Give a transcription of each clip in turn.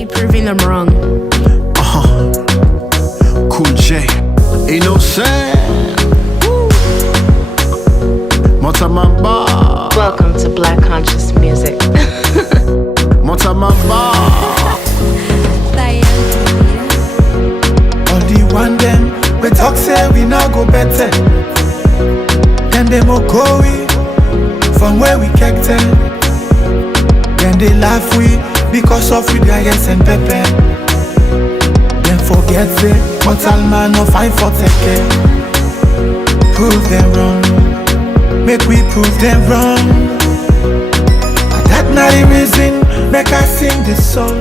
me proving them wrong. Cool J, ain't no saying. Motamamba. Welcome to Black Conscious Music. Motamamba. All the one them, we talk say we now go better. Then they mo go we from where we kicked them. Then they laugh we because of we dragons and pepper. Then forget say mortal man no fight for take. Prove them wrong, make we prove them wrong. That not the reason make I sing this song.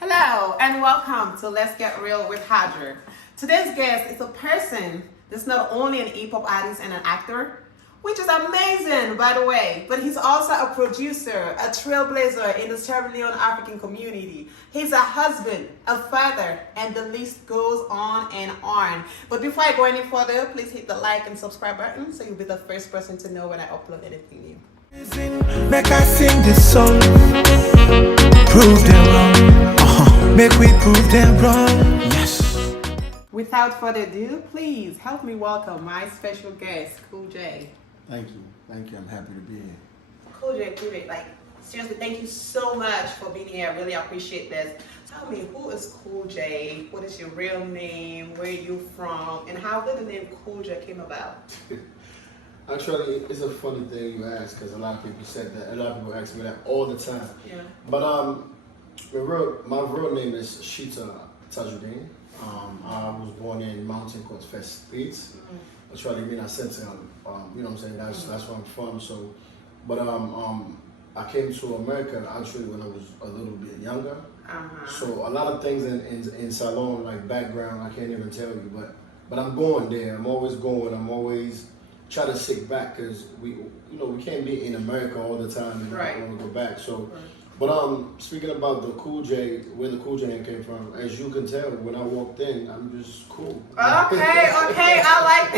Hello and welcome to Let's Get Real with Haja. Today's guest is a person that's not only an hip-hop artist and an actor, which is amazing by the way, but he's also a producer, a trailblazer in the Sierra Leone African community. He's a husband, a father, and the list goes on and on. But before I go any further, please hit the like and subscribe button so you'll be the first person to know when I upload anything new. Make I sing this song. Prove them wrong. Make we prove them wrong. Yes. Without further ado, please help me welcome my special guest, Cool J. Thank you. I'm happy to be here. Cool J, like, seriously, thank you so much for being here. I really appreciate this. Tell me, who is Cool J? What is your real name? Where are you from? And how did the name Cool J came about? Actually, it's a funny thing you ask because a lot of people said that. A lot of people ask me that all the time. Yeah. But my real name is Shita Tajuddin. I was born in Mountain Court Fest States. That's what I mean. I said to him, you know what I'm saying? That's where I'm from. So, but I came to America actually when I was a little bit younger. So a lot of things in Salone, like background, I can't even tell you. But I'm going there. I'm always going. I'm always try to sit back because we can't be in America all the time and want to go back. So. But speaking about the Cool J, where the Cool J name came from, as you can tell, when I walked in, I'm just cool. Okay, I like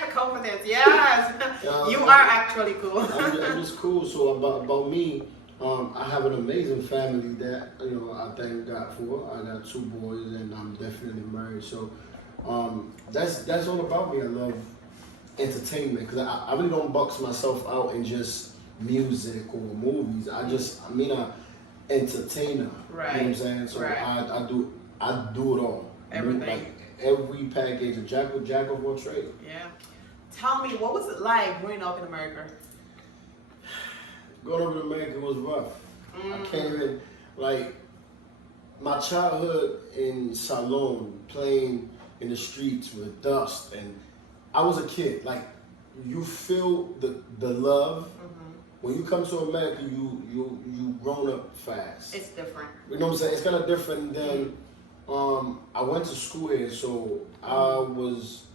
the confidence. Yes, you are actually cool. I'm just cool. So about me, I have an amazing family that I thank God for. I got 2 boys, and I'm definitely married. So that's all about me. I love entertainment because I really don't box myself out and just music or movies. I'm an entertainer. Right. You know what I'm saying? So I do it all. Everything. Like every package, a jack of all trades. Yeah. Tell me, what was it like growing up in America? Growing up in America was rough. I can't even, like, my childhood in Salone, playing in the streets with dust, and I was a kid. Like, you feel the love. When you come to America, you grown up fast. It's different. You know what I'm saying? It's kind of different than, I went to school here, so I was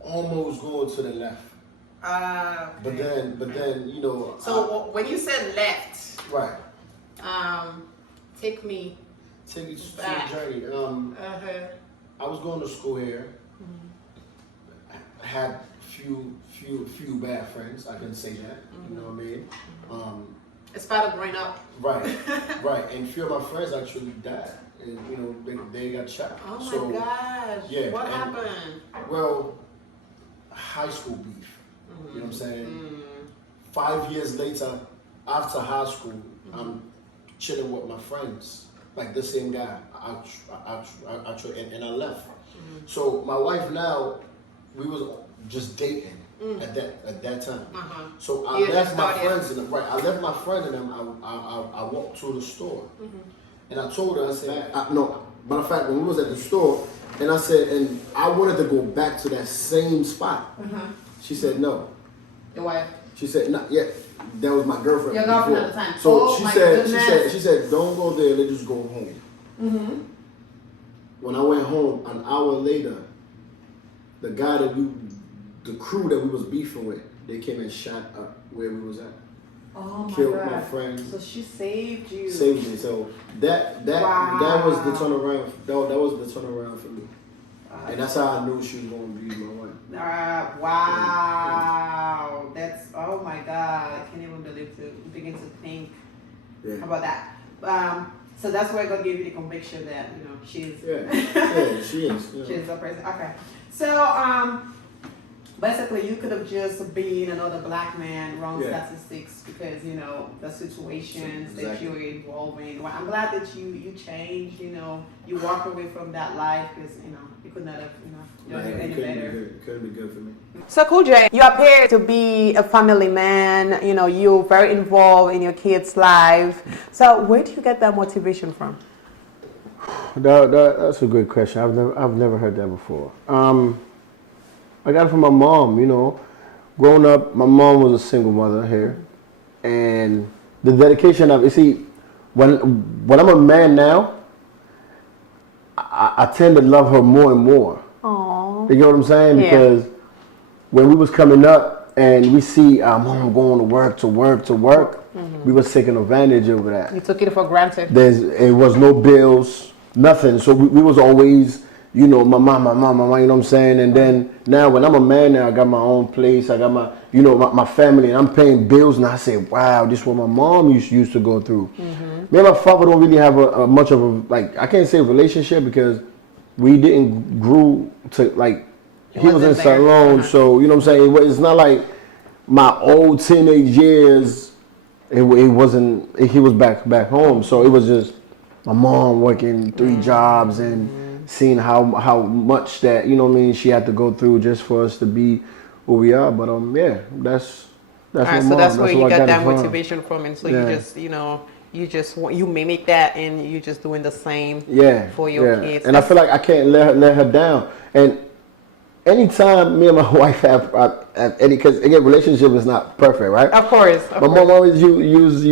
almost going to the left. Okay. But then, So when you said left, right. take me Take you to back. the journey. I was going to school here. I had few bad friends. I can say that. You know what I mean? It's part of growing up. Right. And few of my friends actually died, and they got shot. Oh my so, gosh! Yeah. What happened? Well, high school beef. You know what I'm saying? 5 years later, after high school, I'm chilling with my friends, like the same guy. And I left. So my wife now, we was just dating at that time. So I left my friends and I left my friend and them. I walked to the store and I told her, I said, no. Matter of fact, when we was at the store, and I said, and I wanted to go back to that same spot. She said no. Your wife? She said not yet. That was my girlfriend. Your girlfriend at the time. So she said, don't go there. Let's just go home. When I went home, an hour later, the guy the crew that we was beefing with, they came and shot up where we was at. Oh my Killed God. my friend. So she saved you. Saved me. So that was the turnaround. That was the turnaround for me. And that's how I knew she was gonna be my wife. Wow. That's, oh my God. I can't even begin to think Yeah. about that. So that's why God gave you the conviction that she's She is. Yeah. she's a person. Okay. So basically, you could have just been another black man, wrong statistics, because the situations that you were involved in. Well, I'm glad that you changed. You walked away from that life because you could not have done it any better. It couldn't be good for me. So Cool J, you appear to be a family man. You're very involved in your kids' life. So where do you get that motivation from? That's a good question. I've never heard that before. I got it from my mom. Growing up, my mom was a single mother here, and the dedication of when I'm a man now, I tend to love her more and more. Aww. You know what I'm saying? Yeah. Because when we was coming up and we see our mom going to work, we was taking advantage of that. You took it for granted. It was no bills, nothing. So we was always, my mom, you know what I'm saying? And then now when I'm a man now, I got my own place, I got my, my family, and I'm paying bills, and I say, wow, this is what my mom used to go through. Me and my father don't really have a much of a, I can't say relationship because we didn't grew to, he was in Salone, so, you know what I'm saying? It's not like my old teenage years, he was back home. So it was just my mom working 3 jobs and seeing how much that, she had to go through just for us to be who we are. But that's all right, so that's where you got that motivation from. And so you mimic that, and you just doing the same for your kids. And I feel like I can't let her down. And anytime me and my wife have any, because again, relationship is not perfect, right? Of course. My mom always use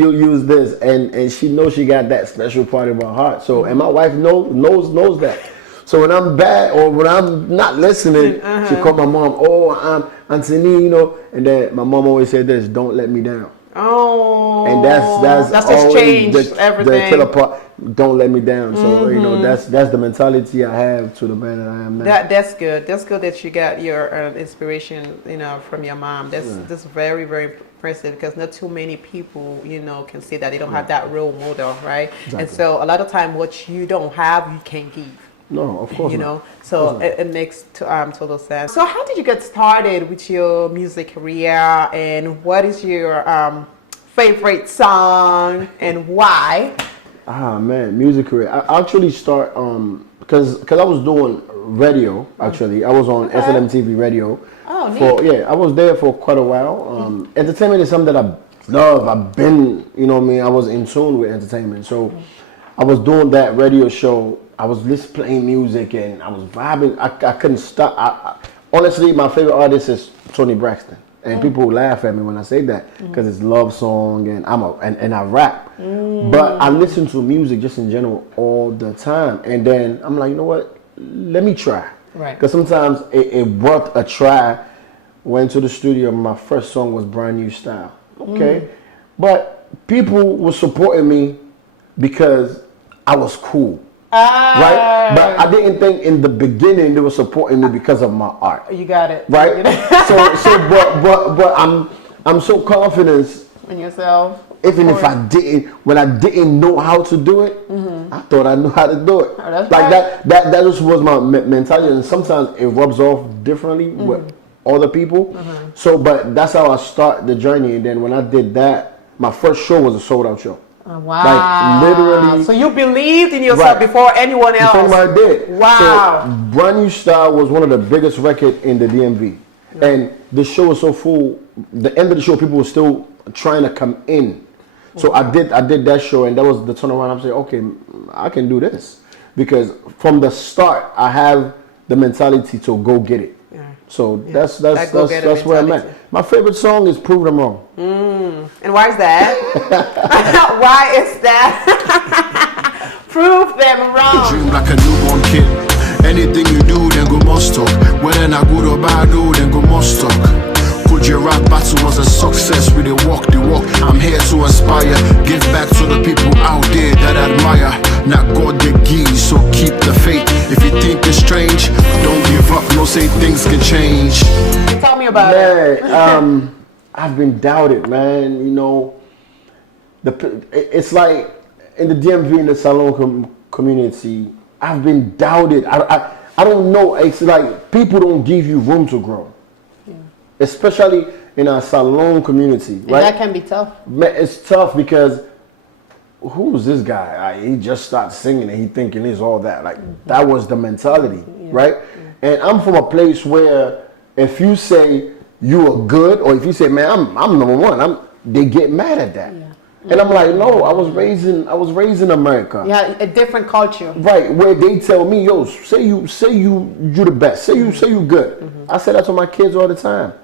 this, and she knows she got that special part of her heart. So, and my wife knows that. So when I'm bad or when I'm not listening, she call my mom, I'm Anthony, and then my mom always said this: "Don't let me down." Oh, and that's just changed everything. The killer part. Don't let me down. So that's the mentality I have to the man that I am now. That's good. That's good that you got your inspiration, from your mom. That's very, very impressive, because not too many people, can say that they don't have that role model, right? Exactly. And so a lot of time, what you don't have, you can't give. No, of course not. So it makes total sense. So how did you get started with your music career, and what is your favorite song and why? Man, music career. I actually start because I was doing radio. Actually, I was on SLM TV radio. Oh, neat. I was there for quite a while. Entertainment is something that I love. I've been, I was in tune with entertainment. So I was doing that radio show. I was just playing music and I was vibing. I couldn't stop. Honestly, my favorite artist is Tony Braxton. And people laugh at me when I say that because it's love song and and I rap. But I listen to music just in general all the time. And then I'm like, you know what? Let me try. Right. Because sometimes it worth a try. Went to the studio. My first song was Brand New Style. Okay. But people were supporting me because I was cool. Right, but I didn't think in the beginning they were supporting me because of my art. You got it, right? but I'm so confident in yourself. Even if when I didn't know how to do it, I thought I knew how to do it. Oh, that's like right. that just was my mentality, and sometimes it rubs off differently with other people. So, but that's how I start the journey. And then when I did that, my first show was a sold out show. Oh, wow. Like literally. So you believed in yourself before anyone else. Before I did. Wow. So Brand New Style was one of the biggest records in the DMV. And the show was so full. The end of the show, people were still trying to come in. So I did that show, and that was the turnaround. I'm saying, okay, I can do this. Because from the start, I have the mentality to go get it. So that's where I'm at. My favorite song is Prove Them Wrong. And why is that? Why is that? Prove them wrong. Dream like a newborn kid. Anything you do, then go must talk. Whether I good or bad, then go must talk. Could your rap battle was a success with the walk the walk. I'm here to inspire. Give back to the people out there that admire. Not God the give, so keep the faith. If you think it's strange, don't give up. No say things can change. Tell me about it. I've been doubted, man. it's like in the DMV in the Salone community, I've been doubted. I don't know. It's like people don't give you room to grow, especially in our Salone community, And right? that can be tough. It's tough because who's this guy? He just started singing and he thinking he's all that. Like that was the mentality, right? And I'm from a place where if you say you are good, or if you say, man, I'm number one, they get mad at that. And I'm like, no, I was raised in America. Yeah, a different culture. Right, where they tell me, yo, say you the best. Say you good. I say that to my kids all the time.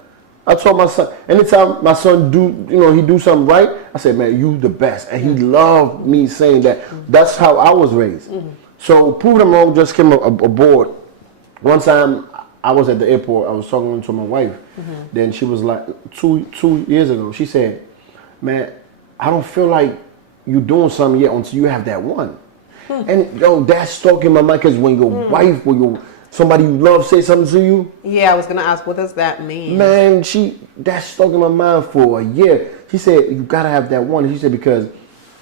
I told my son, anytime my son he do something right, I say, man, you the best. And he loved me saying that. That's how I was raised. So Prove Them Wrong just came aboard. One time I was at the airport, I was talking to my wife. Then she was like, two years ago, she said, man, I don't feel like you're doing something yet until you have that one. And yo, that's stuck in my mind because when your wife, somebody you love say something to you. Yeah, I was gonna ask, what does that mean? Man, that's stuck in my mind for a year. She said, you gotta have that one. She said, because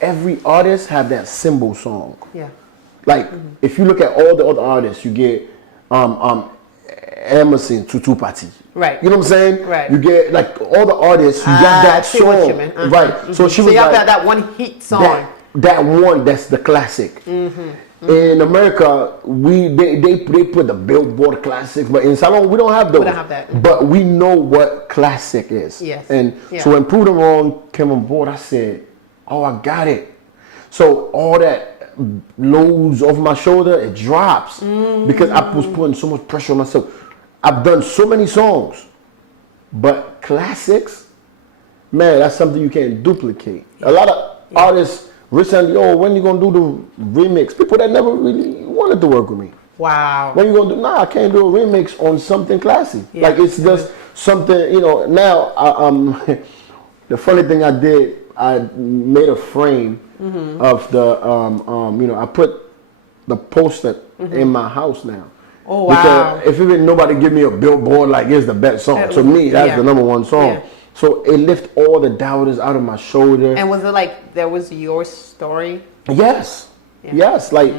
every artist have that symbol song. Yeah. Like, if you look at all the other artists, you get Emerson, Tutu Pati. Right. You know what I'm saying? Right. You get, like, all the artists, you got that I see what you song. mean. Right. So she was you have like, that one hit song. that one, that's the classic. In America, they put the Billboard classics, but in Salone we don't have those. We don't have that. But we know what classic is. Yes. And so when Prove Them Wrong came on board, I said, oh, I got it. So all that loads off my shoulder, it drops because I was putting so much pressure on myself. I've done so many songs, but classics, man, that's something you can't duplicate. A lot of artists recently, when you gonna do the remix? People that never really wanted to work with me. Wow. When you gonna do? Nah, I can't do a remix on something classy. Like it's just something, now, the funny thing I did, I made a frame of the, I put the poster in my house now. Oh, wow. Because if even nobody give me a billboard like it's the best song, to me that's the number one song. Yeah. So it lift all the doubters out of my shoulder. And was it like that was your story? Yes. Yes. Like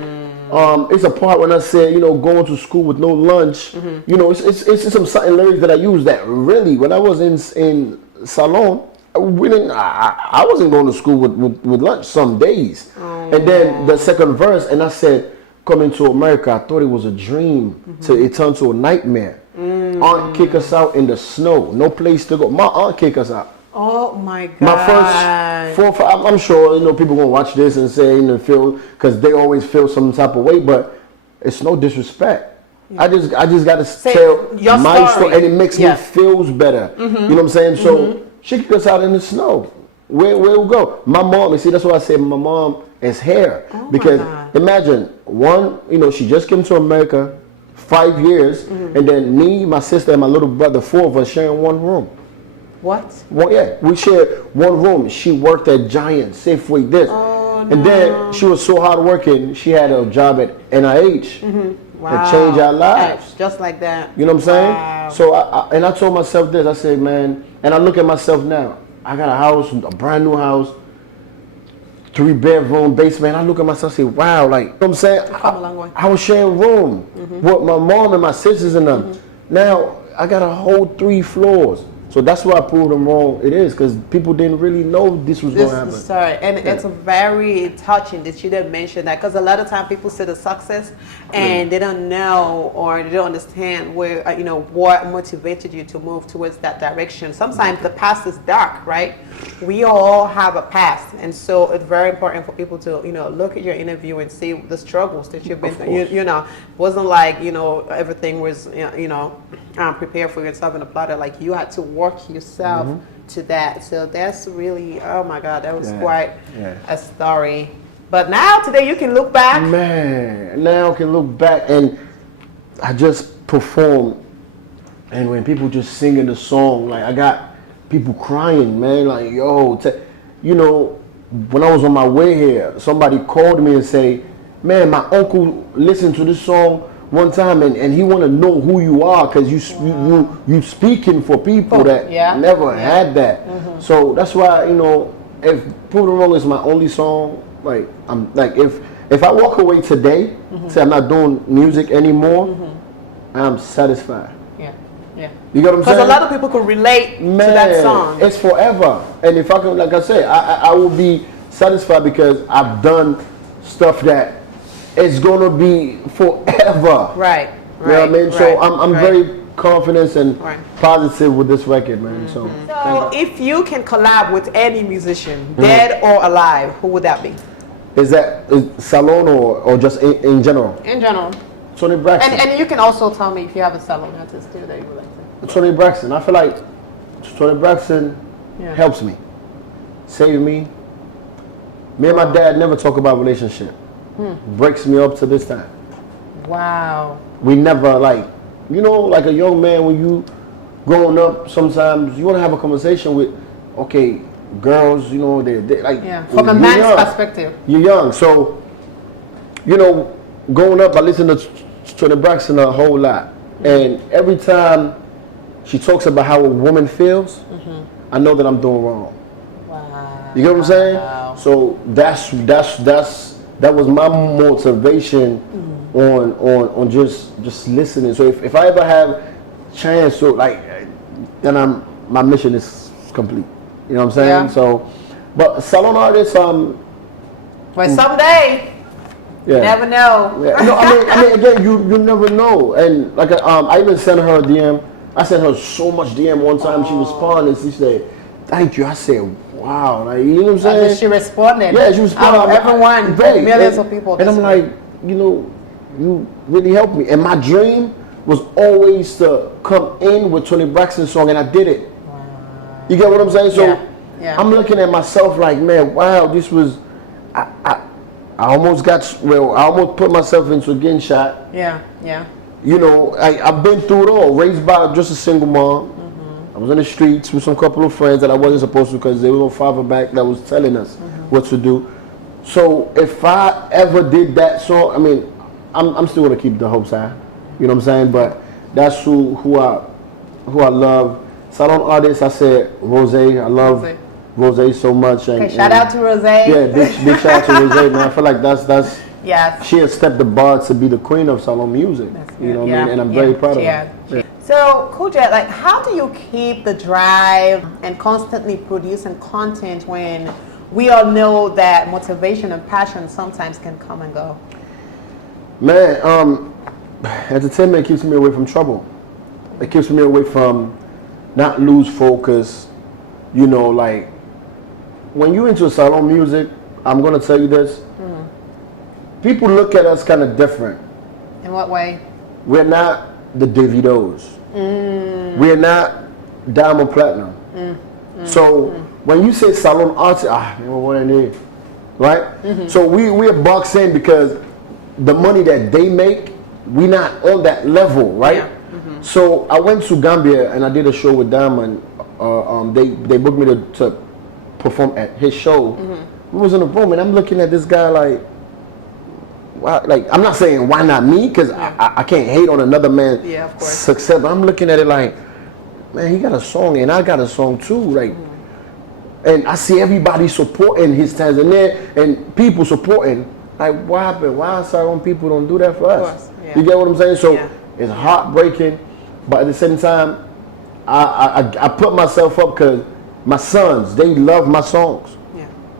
it's a part when I say, going to school with no lunch. It's some certain lyrics that I use that really when I was in Salone, I wasn't going to school with lunch some days. And then the second verse, and I said, coming to America, I thought it was a dream. It turned to a nightmare. Aunt kick us out in the snow. No place to go. My aunt kick us out. Oh my God. My first 4 or 5, I'm sure, people gonna watch this and say, feel, because they always feel some type of way, but it's no disrespect. I just gotta tell my story, and it makes me feels better. You know what I'm saying? So she kicked us out in the snow. Where we go? My mom, that's why I say my mom is here. Because imagine, she just came to America 5 years, and then me, my sister, and my little brother, 4 of us sharing one room. What? Well, yeah, we shared one room. She worked at Giant, Safeway, this. And then she was so hardworking, she had a job at NIH that changed our lives. Just like that. You know what I'm saying? Wow. So, I told myself this. I said, man, and I look at myself now. I got a house, a brand new house, 3-bedroom basement. I look at myself and say, wow, like, you know what I'm saying? Come a long way. I was sharing room with my mom and my sisters and them. Now, I got a whole 3 floors. So that's why I proved them wrong. It is because people didn't really know this was going to happen. Sorry, and it's very touching that you didn't mention that, because a lot of times people see the success and they don't know or they don't understand where what motivated you to move towards that direction. Sometimes the past is dark, right? We all have a past, and so it's very important for people to look at your interview and see the struggles that you've been through. It wasn't like everything was prepared for yourself in a platter. Like you had to work yourself to that. So that's really, oh my God, that was quite a story. But now today you can look back. Man, now I can look back, and I just perform, and when people just singing the song, like I got people crying, man, like yo, when I was on my way here, somebody called me and say, man, my uncle listened to this song one time, and he want to know who you are, because you speaking for people that never had that. So that's why if Prove It Wrong is my only song, like I'm like if I walk away today, say I'm not doing music anymore, I'm satisfied. Yeah. Yeah. You get what I'm saying? Because a lot of people could relate to that song. It's forever. And if I can, like I say, I will be satisfied because I've done stuff that it's gonna be forever. Right. You know what I mean? So I'm very confident and positive with this record, man. So if you can collab with any musician, dead or alive, who would that be? Is Salone or just in general? In general. Tony Braxton. And you can also tell me if you have a Salone artist too that you would like to. Tony Braxton. I feel like Tony Braxton helps me, save me. Me and my dad never talk about relationship. Breaks me up to this time. Wow. We never like a young man when you growing up. Sometimes you want to have a conversation with, girls. They like from a man's perspective. You're young, so growing up, I listened to Tony Braxton a whole lot, and every time she talks about how a woman feels, I know that I'm doing wrong. Wow. You get what I'm saying? Wow. So that was my motivation on just listening. So if I ever have chance to then my mission is complete. You know what I'm saying? Yeah. So, but Salone artists, but someday, you never know. Yeah. No, I mean, again, you never know. And like, I even sent her a DM. I sent her so much DM one time. She responded. She said, "Thank you." I said, "Wow," like, you know what I'm saying? She responded. Yeah, she responded. Everyone, millions of people. And I'm like, you really helped me. And my dream was always to come in with Tony Braxton's song, and I did it. Wow. You get what I'm saying? So I'm looking at myself like, man, wow, this was. I almost I almost put myself into a getting shot. Yeah. I've been through it all. Raised by just a single mom. I was in the streets with some couple of friends that I wasn't supposed to because there was no father back that was telling us what to do. So if I ever did that song, I mean, I'm still gonna keep the hopes high. You know what I'm saying? But that's who I love. Salone artists, I said Rose. I love Rose so much. And shout out to Rose. Yeah, big shout out to Rose, man. I feel like that's yes. She has stepped the bar to be the queen of Salone music. You know what I mean? And I'm very proud of her. Yeah. So, Cool J, like, how do you keep the drive and constantly producing content when we all know that motivation and passion sometimes can come and go? Man, entertainment keeps me away from trouble. It keeps me away from not lose focus. Like, when you're into Salone music, I'm going to tell you this. People look at us kind of different. In what way? We're not the Davidos. We're not Diamond Platinum. So when you say Salone artist, what I need, right? So we're boxed in because the money that they make, we're not on that level, right? Yeah. So I went to Gambia and I did a show with Diamond. They booked me to perform at his show. We was in the room and I'm looking at this guy like, like, I'm not saying why not me, because I can't hate on another man's success, but I'm looking at it like, man, he got a song and I got a song too, like, and I see everybody supporting his Tanzania and people supporting, like, what happened? Why Salone people don't do that for us? You get what I'm saying? So it's heartbreaking, but at the same time, I put myself up because my sons, they love my songs.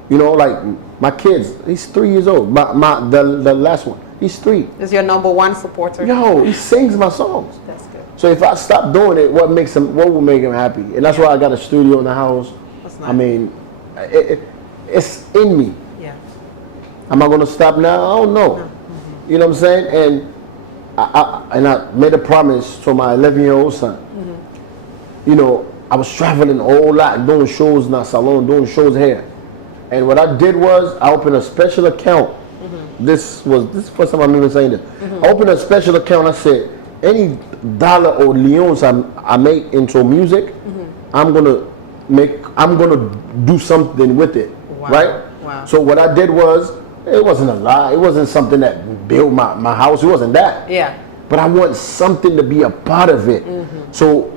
Like my kids, he's 3 years old. The last one, he's 3. Is your number one supporter? Yo, he sings my songs. That's good. So if I stop doing it, what will make him happy? And that's why I got a studio in the house. That's nice. I mean, it's in me. Yeah. Am I gonna stop now? I don't know. You know what I'm saying? And I made a promise to my 11-year-old son. I was traveling a whole lot, doing shows in our salon, doing shows here. And what I did was I opened a special account. This is the first time I'm even saying this. I opened a special account. I said, any dollar or leons I make into music, I'm gonna do something with it. Wow. Right? Wow. So what I did was, it wasn't a lie. It wasn't something that built my house. It wasn't that. Yeah. But I want something to be a part of it. So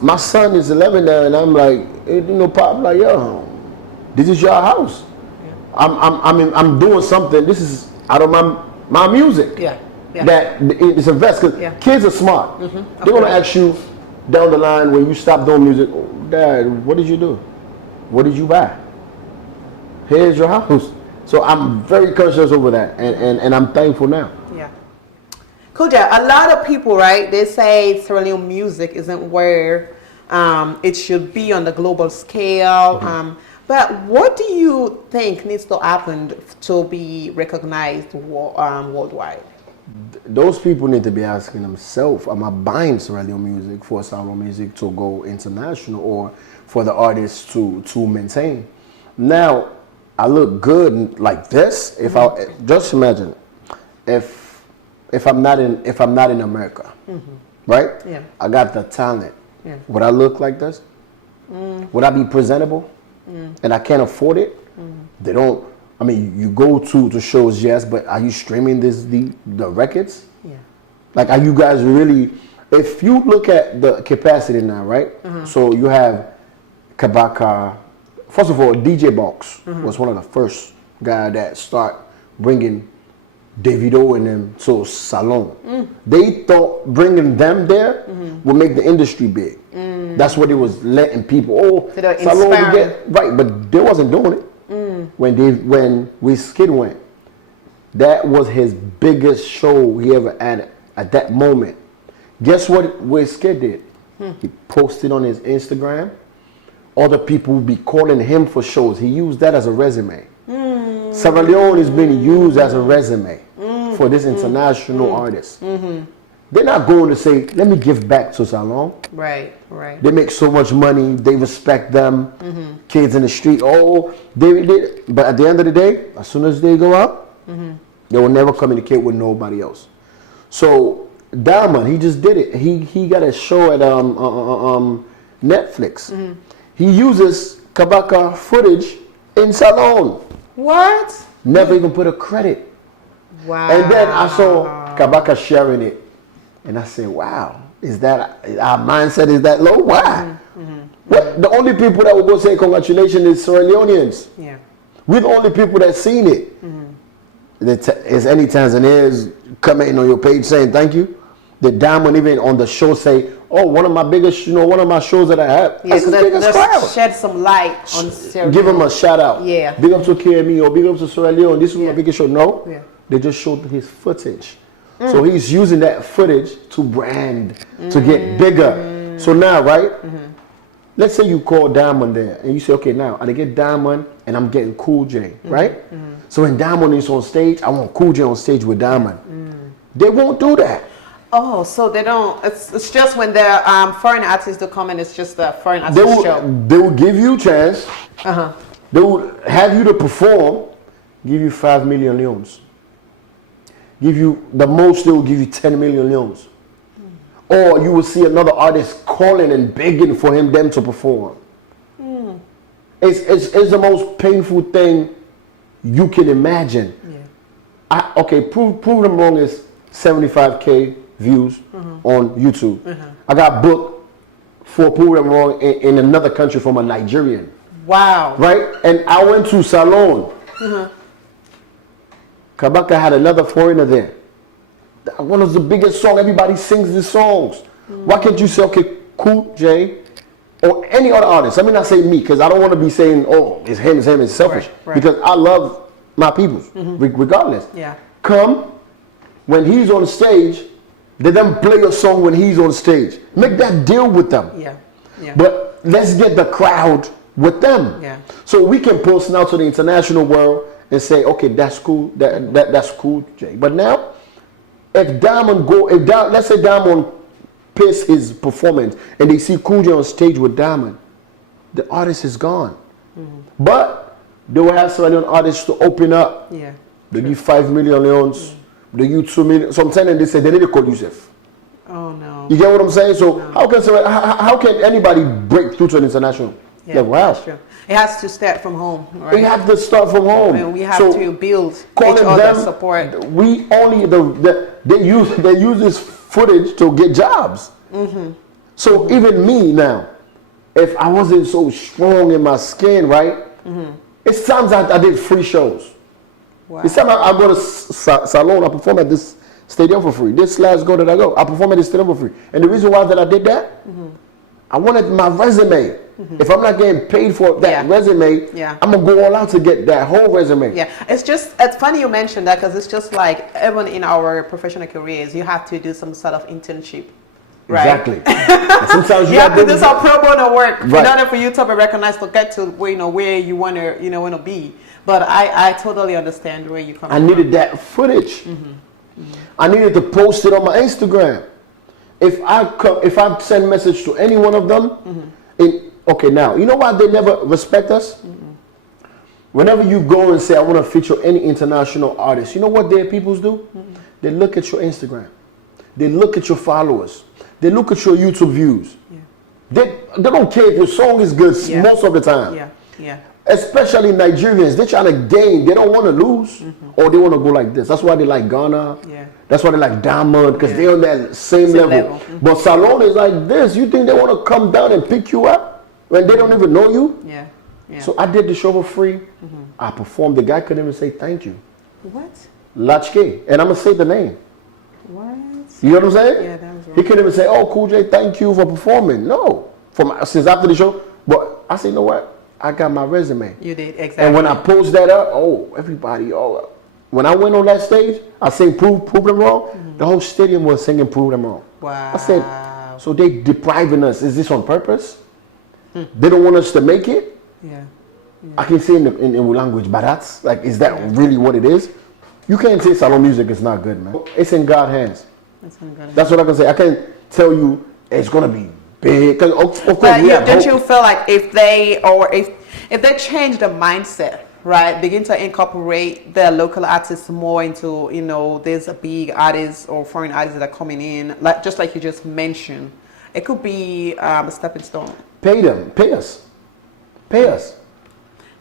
my son is 11 now, and I'm like, Pop, like, yo, This is your house. I'm doing something. This is out of my music. Yeah. Yeah. That it's a vest. Because Yeah. kids are smart. They're gonna ask you down the line when you stop doing music. Oh, Dad, what did you do? What did you buy? Here's your house. So I'm very conscious over that, and I'm thankful now. Yeah. Cool, Jack. A lot of people, right? They say Sierra Leone music isn't where it should be on the global scale. But what do you think needs to happen to be recognized worldwide? Those people need to be asking themselves, am I buying Sierra Leone music for Salone music to go international or for the artists to maintain? Now, I look good like this. If I just imagine, if I'm not in America, right? Yeah. I got the talent. Yeah. Would I look like this? Would I be presentable? And I can't afford it. They don't. I mean, you go to shows, yes, but are you streaming the records? Yeah. Like, are you guys really? If you look at the capacity now, right? So you have Kabaka. First of all, DJ Box was one of the first guy that start bringing Davido and them to Salone. They thought bringing them there would make the industry big. That's what it was letting people. Oh, So they were Salone would inspiring. get right, but they wasn't doing it. When Wizkid went, that was his biggest show he ever had at that moment. Guess what Wizkid did? He posted on his Instagram. Other people would be calling him for shows. He used that as a resume. Sierra Leone is being used as a resume for this international artist. They're not going to say, let me give back to Salone. Right, right. They make so much money. They respect them. Kids in the street. Oh, but at the end of the day, as soon as they go out, they will never communicate with nobody else. So Diamond, he just did it. He got a show at Netflix. He uses Kabaka footage in Salone. What? Never even put a credit. Wow. And then I saw Kabaka sharing it. And I said, wow, is that our mindset is that low? Why? What, the only people that will go say congratulations is Sierra Leoneans. Yeah. We're the only people that seen it. Is any Tanzanians commenting on your page saying thank you? The Diamond even on the show say, oh, one of my biggest, one of my shows that I have. Yeah, That's his biggest let's crowd. shed some light on Sierra Give him Leone. a shout out. Yeah. Big up to KME or big up to Sierra Leone. This is my Yeah. biggest show. No. Yeah. They just showed his footage. So he's using that footage to brand, to get bigger. So now, right? Let's say you call Diamond there and you say, okay, now I get Diamond and I'm getting Cool J, right? So when Diamond is on stage, I want Cool J on stage with Diamond. They won't do that. Oh, so they don't. It's just when the foreign artists do come and it's just a foreign artist show. They will give you a chance. They will have you to perform, give you 5 million leons. Give you the most, they will give you 10 million leons. Or you will see another artist calling and begging for them to perform. It's the most painful thing you can imagine. Okay, prove them wrong is 75K views on YouTube. I got booked for prove them wrong in another country from a Nigerian. Wow. Right? And I went to Salone. Kabaka had another foreigner there. One of the biggest songs. Everybody sings these songs. Why can't you say, okay, Cool J, or any other artist? Let me not say me, because I don't want to be saying, oh, it's him, it's selfish. Right. Because I love my people, regardless. Yeah. Come, when he's on stage, let them play a song when he's on stage. Make that deal with them. Yeah. Yeah. But let's get the crowd with them. Yeah. So we can post now to the international world and say, okay, that's cool, that's Cool J. But now, if Diamond let's say Diamond piss his performance and they see Cool J on stage with Diamond, the artist is gone. But they will have some artists to open up. Yeah. They give 5 million leons, they give 2 million. So I'm telling them, they say they need to call Yusuf. Oh no. You get what I'm saying? So how can anybody break through to an international? Yeah, Wow. that's true. It has to start from home, right? We have to start from home. And we have So to build each calling other's them, support. We only they use this footage to get jobs. So even me now, if I wasn't so strong in my skin, right, It's times I did free shows. Wow. It's time I go to Salone, I perform at this stadium for free. This last go that I go, I perform at this stadium for free. And the reason why that I did that, I wanted my resume. If I'm not getting paid for that resume, I'm going to go all out to get that whole resume. Yeah, it's funny you mentioned that, because it's just like, even in our professional careers, you have to do some sort of internship. Right? Exactly. Sometimes you have to do some pro bono work in Right. order for you to be recognized to get to where you want to be. But I totally understand where you come from. I needed that footage. I needed to post it on my Instagram. If I send a message to any one of them, okay, now you know why they never respect us. Whenever you go and say I want to feature any international artist, you know what their peoples do? They look at your Instagram. They look at your followers. They look at your YouTube views. They don't care if your song is good most of the time. Especially Nigerians, they're trying to gain. They don't want to lose, or they want to go like this. That's why they like Ghana. That's why they like Diamond, because they're on that same level. But Salone is like this. You think they want to come down and pick you up when they don't even know you? So I did the show for free. I performed. The guy couldn't even say thank you. What? Lachke, and I'm gonna say the name. What? You know what I'm saying? Yeah, that was wrong. He couldn't even say, "Oh, Cool J, thank you for performing." No, since after the show. But I said, you know what? I got my resume. You did, exactly. And when I post that up, everybody, when I went on that stage, I sang Prove Them Wrong. The whole stadium was singing Prove Them Wrong. Wow. I said, so they depriving us. Is this on purpose? They don't want us to make it? Yeah. I can say in language, but that's like, is that really what it is? You can't say Salone music is not good, man. It's in God's hands. That's what I can say. I can't tell you it's gonna be big. Cause of course, But don't you feel like if they change the mindset, right, begin to incorporate the local artists more into, there's a big artists or foreign artists that are coming in, just like you just mentioned, it could be a stepping stone. Pay them, pay us.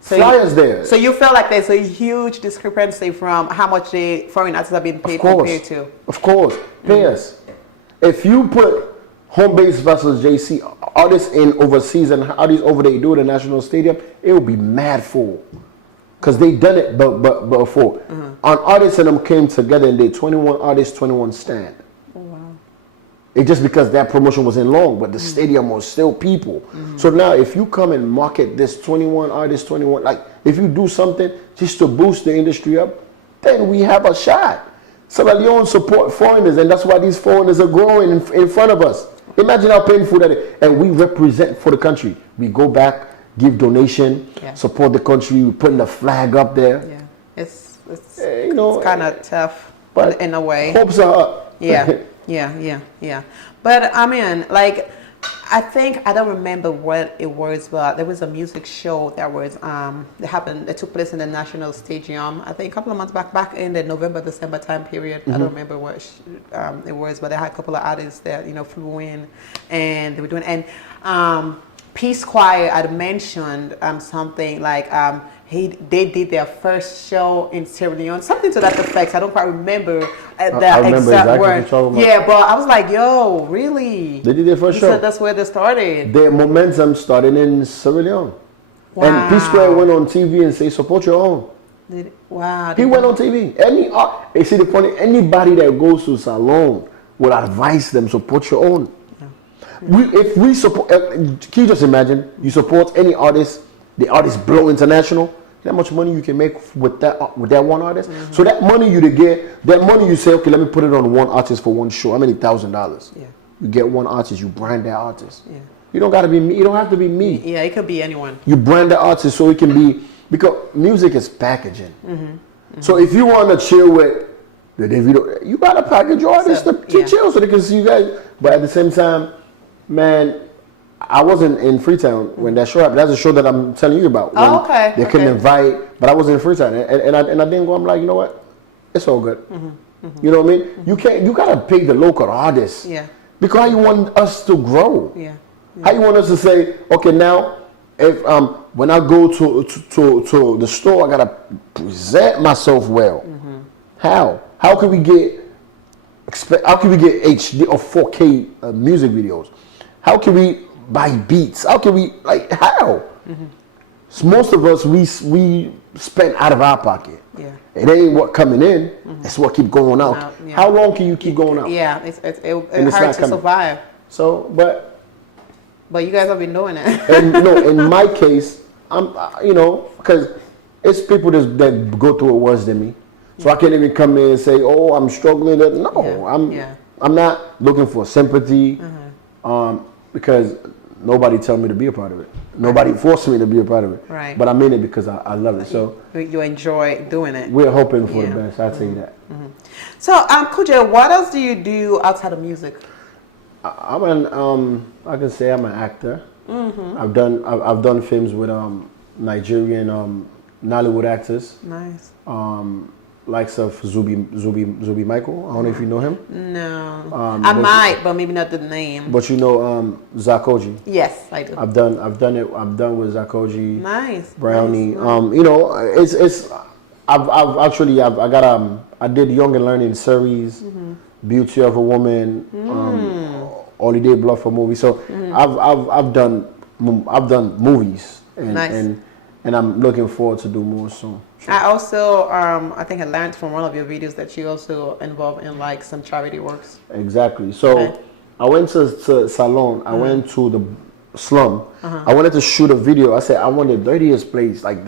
So Fly us there. So you feel like there's a huge discrepancy from how much the foreign artists are being paid compared to? Of course, pay us. If you put home base versus JC artists in overseas and artists over there do the national stadium, it will be mad full, because they done it before. On artists and them came together and did 21 artists, 21 stand. Oh, wow. It's just because that promotion was in long, but the stadium was still people. So now if you come and market this 21 artists, 21, like if you do something just to boost the industry up, then we have a shot. Sierra Leone support foreigners, and that's why these foreigners are growing in front of us. Imagine how painful that is. And we represent for the country. We go back, give donation, support the country, we putting the flag up there. Yeah, it's it's kind of tough, but in a way. Hopes are up. Yeah. But I mean, like, I don't remember what it was, but there was a music show that was that took place in the National Stadium. I think a couple of months back in the November-December time period. I don't remember what it was, but they had a couple of artists that flew in, and they were doing. And Peace Choir had mentioned something like they did their first show in Sierra Leone, something to that effect. I don't quite remember I the remember exact exactly word. what you're talking about. Yeah, but I was like, yo, really? They did their first You show. said that's where they started. Their momentum started in Sierra Leone. Wow. And P Square went on TV and say, support your own. Wow. He went on TV. You see the funny, anybody that goes to Salone would advise them, support your own. If we support, can you just imagine, you support any artist, the artist blow international, how much money you can make with that one artist? So that money you get, that money you say, okay, let me put it on one artist for one show. How many $1,000? Yeah. You get one artist, you brand that artist. Yeah. You don't gotta be me. You don't have to be me. Yeah, it could be anyone. You brand the artist so it can be, because music is packaging. So if you want to chill with the Davido, you gotta package your artists to chill so they can see you guys. But at the same time, man, I wasn't in Freetown when that show happened. That's a show that I'm telling you about. Okay. They couldn't invite, but I was in Freetown, and I didn't go. I'm like, you know what? It's all good. You know what I mean? You gotta pay the local artists. Yeah. Because how you want us to grow? Yeah. How you want us to say, okay, now if when I go to the store, I gotta present myself well. How? How can we get HD or 4K music videos? How can we buy beats? How can we, how? most of us we spend out of our pocket. Yeah. It ain't what coming in; it's what keep going out. Yeah. How long can you keep going out? Yeah, it's it's hard not to coming. survive. So, but you guys have been doing it. and no, in my case, I'm because it's people that go through it worse than me. So I can't even come in and say, "Oh, I'm struggling." No, I'm not looking for sympathy, because nobody tell me to be a part of it. Nobody forced me to be a part of it. Right. But I'm in it because I love it. So you enjoy doing it. we're hoping for the best. I'll tell you that. So, Cool J, what else do you do outside of music? I'm I can say I'm an actor. I've done films with Nigerian Nollywood actors. Nice. Likes of Zubi Michael. I don't know if you know him. No. I might, but maybe not the name. But you know Zakoji. Yes, I do. I've done with Zakoji. Nice. Brownie. Nice. It's I did Young and Learning series, Beauty of a Woman, Holiday Bluff for movie. So I've done movies and Nice. and I'm looking forward to do more soon. I also, I think I learned from one of your videos that you also involved in like some charity works. Exactly. So Okay. I went to Salone. I went to the slum. I wanted to shoot a video. I said I want the dirtiest place. Like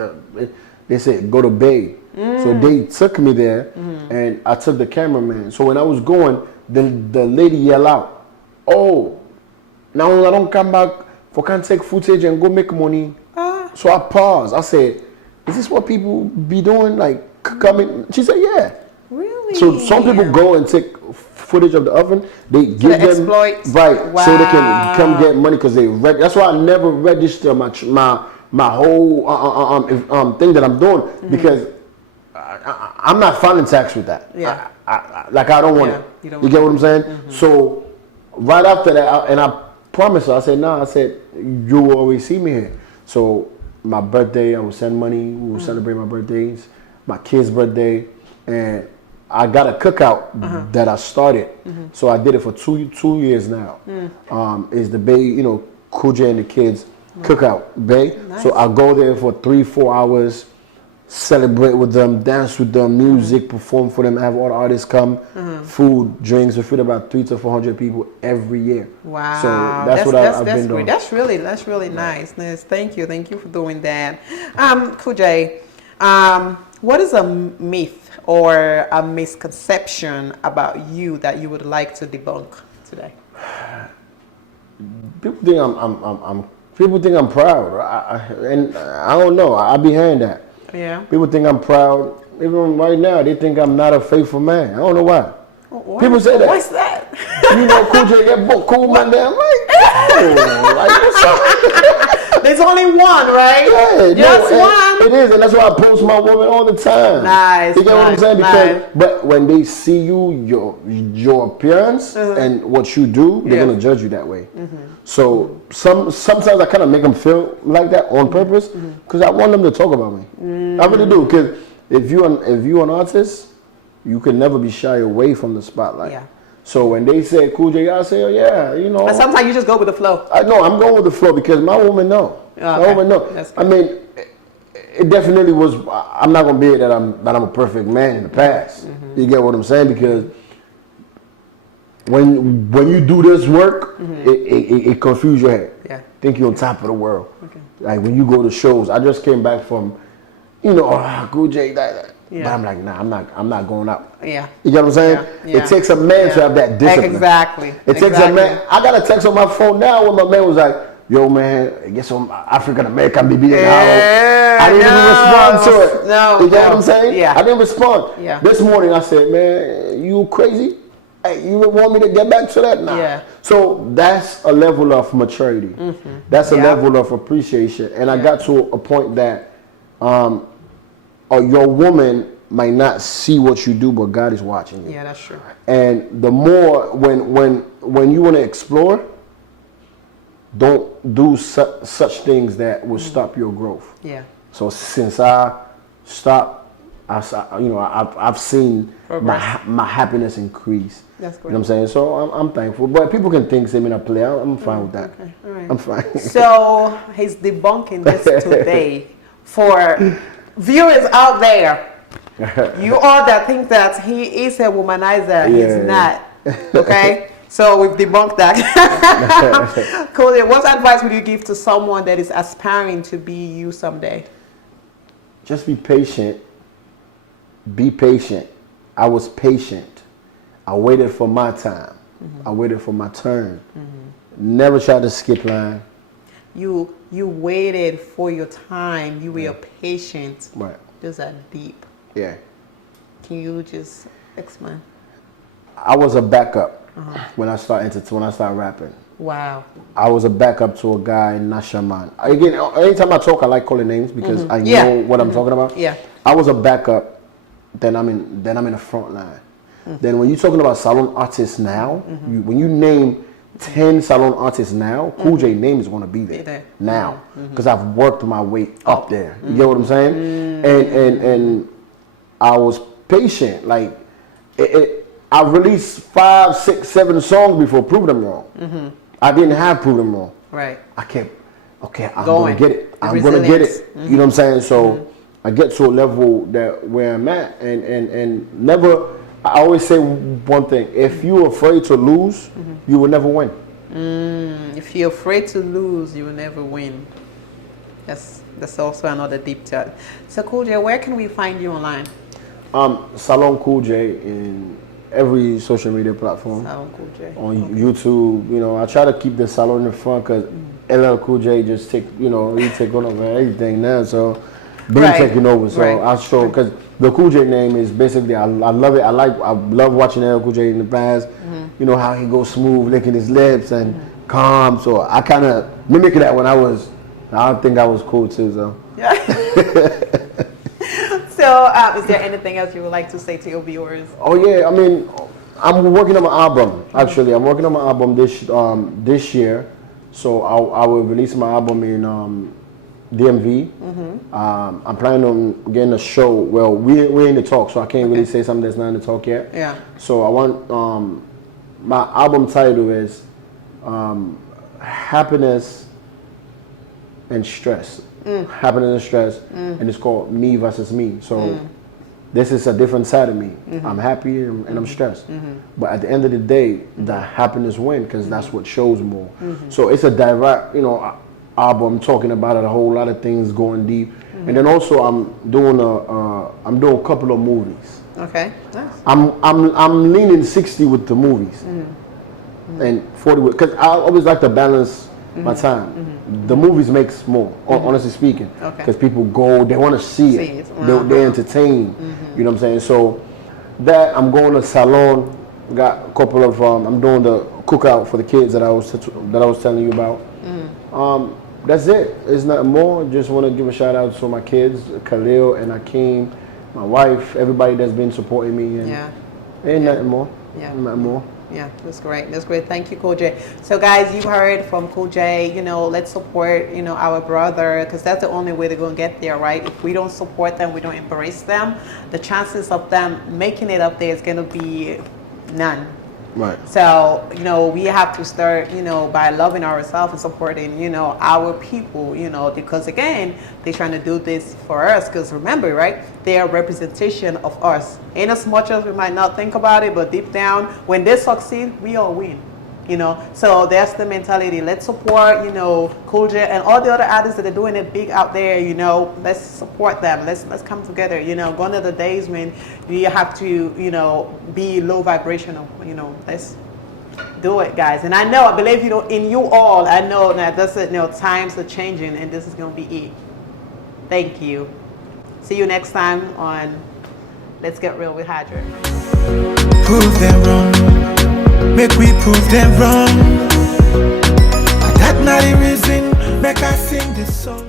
they said go to Bay. So they took me there, and I took the cameraman. So when I was going, the lady yelled out, "Oh, now I don't come back for can't take footage and go make money." So I paused. I said, "Is this what people be doing? Like coming?" She said, "Yeah." Really? So some people go and take footage of the oven. They give them exploit. right, Wow. so they can come get money because they. That's why I never register my whole thing that I'm doing because I'm not filing tax with that. Yeah. I don't want it. You don't You get what I'm saying? Mm-hmm. So right after that, and I promised her. I said, "No." I said, "You will always see me here." So my birthday, I will send money. We will celebrate my birthdays, my kid's birthday, and I got a cookout that I started. So I did it for two years now. Is the Bay, Cool J and the kids cookout Bay. Nice. So I go there for 3-4 hours, celebrate with them, dance with them, music, perform for them, have all the artists come, food, drinks. We feed about 300 to 400 people every year. Wow. So that's what I've been doing. That's really nice. Thank you for doing that. Cool J, what is a myth or a misconception about you that you would like to debunk today? People think I'm proud, and I don't know. I be hearing that. Yeah. People think I'm proud. Even right now, they think I'm not a faithful man. I don't know why. People say that. What's that? Cool J, that book, cool man. There. I'm like, oh, like what's up? There's only one, right? Yeah, Just one. It is, and that's why I post my woman all the time. Nice. You get what I'm saying? Nice. But when they see you, your appearance and what you do, they're gonna judge you that way. So sometimes I kind of make them feel like that on purpose because I want them to talk about me. I really do. Because if you're an artist, you can never be shy away from the spotlight. Yeah. So when they say Cool J, I say, oh, yeah, And sometimes you just go with the flow. I know I'm going with the flow because my woman know. My woman know. That's I mean, it definitely was. I'm not gonna be that I'm a perfect man in the past. You get what I'm saying? Because when you do this work, it confuses your head. Yeah. Think you're on top of the world. Okay. Like when you go to shows, I just came back from, Cool J. That. Yeah. But I'm like, nah, I'm not going out. Yeah. You get what I'm saying? Yeah. It takes a man to have that discipline. Exactly. It takes a man. I got a text on my phone now when my man was like, "Yo, man, I guess some African American BB in the house." I didn't even respond to it. No. You get what I'm saying? Yeah. I didn't respond. Yeah. This morning I said, "Man, you crazy? Hey, you want me to get back to that?" Nah. Yeah. So that's a level of maturity. That's a level of appreciation. And I got to a point that your woman might not see what you do, but God is watching you. Yeah, that's true. And the more when you want to explore, don't do such things that will stop your growth. Yeah. So since I stopped, I've seen my happiness increase. That's great. You know what I'm saying? So I'm thankful. But people can think, say me not play. I'm fine with that. Okay, all right. I'm fine. So he's debunking this today for viewers out there. You all that think that he is a womanizer, he's not. Okay? So we've debunked that. Cool. What advice would you give to someone that is aspiring to be you someday? Just be patient. Be patient. I was patient. I waited for my time. I waited for my turn. Never tried to skip line. You waited for your time. You were patient. Right. Those are deep. Yeah. Can you just explain? I was a backup when I started rapping. Wow. I was a backup to a guy, Nashaman. Again, anytime I talk, I like calling names because I know what I'm talking about. Yeah. I was a backup. Then I'm in the front line. Then when you're talking about salon artists now, when you name 10 salon artists now, Cool J name is going to be there now because I've worked my way up there. You get what I'm saying? And I was patient. Like I released 5, 6, 7 songs before Prove Them Wrong. I didn't have Prove Them Wrong. Right. I kept, I'm going to get it. I'm going to get it. Resilience. You know what I'm saying? So I get to a level that where I'm at and never, I always say one thing. If you're afraid to lose, you will never win. If you're afraid to lose, you will never win. That's also another deep thought. So Cool J, where can we find you online? Salone Cool J in every social media platform. Salone Cool J. On YouTube, you know, I try to keep the salon in the front because LL Cool J just he take on over everything now. So been taking over. So I show because the Cool J name is basically I love it. I love watching LL Cool J in the past. You know how he goes smooth, licking his lips and calm. So I kind of mimicked that when I think I was cool too. So. Yeah. So, is there anything else you would like to say to your viewers? Oh yeah, I mean, I'm working on my album. Actually, I'm working on my album this year. So I will release my album in DMV. I'm planning on getting a show. Well, we're in the talk, so I can't really say something that's not in the talk yet. Yeah. So I want my album title is Happiness and Stress. Happiness and stress, and it's called Me versus Me. So this is a different side of me. I'm happy and I'm stressed, but at the end of the day, the happiness wins because that's what shows more. So it's a direct, album talking about it, a whole lot of things going deep, and then also I'm doing a couple of movies. Okay. Nice. I'm leaning 60 with the movies, and 40 with because I always like to balance my time. The movies makes more, honestly speaking, because people go, they want to see it. They're entertained. You know what I'm saying? So that I'm going to Salone. Got a couple of I'm doing the cookout for the kids that I was telling you about. That's it. It's nothing more. Just want to give a shout out to my kids, Khalil and Akeem, my wife, everybody that's been supporting me. And ain't nothing more. Yeah. Nothing more. Yeah, that's great. That's great. Thank you, Cool J. So, guys, you heard from Cool J. Let's support, our brother, because that's the only way they're going to get there, right? If we don't support them, we don't embrace them, the chances of them making it up there is going to be none. Right. So, we have to start, by loving ourselves and supporting, our people, because again, they're trying to do this for us. Because remember, right, they are representation of us. In as much as we might not think about it, but deep down, when they succeed, we all win. So that's the mentality. Let's support, Cool J and all the other artists that are doing it big out there. Let's support them. Let's come together. Gone are the days when you have to, be low vibrational. Let's do it, guys. And I believe in you all. I know that times are changing, and this is gonna be it. Thank you. See you next time on Let's Get Real with Haja. Prove them wrong. Make we prove them wrong. That not the reason make I sing this song.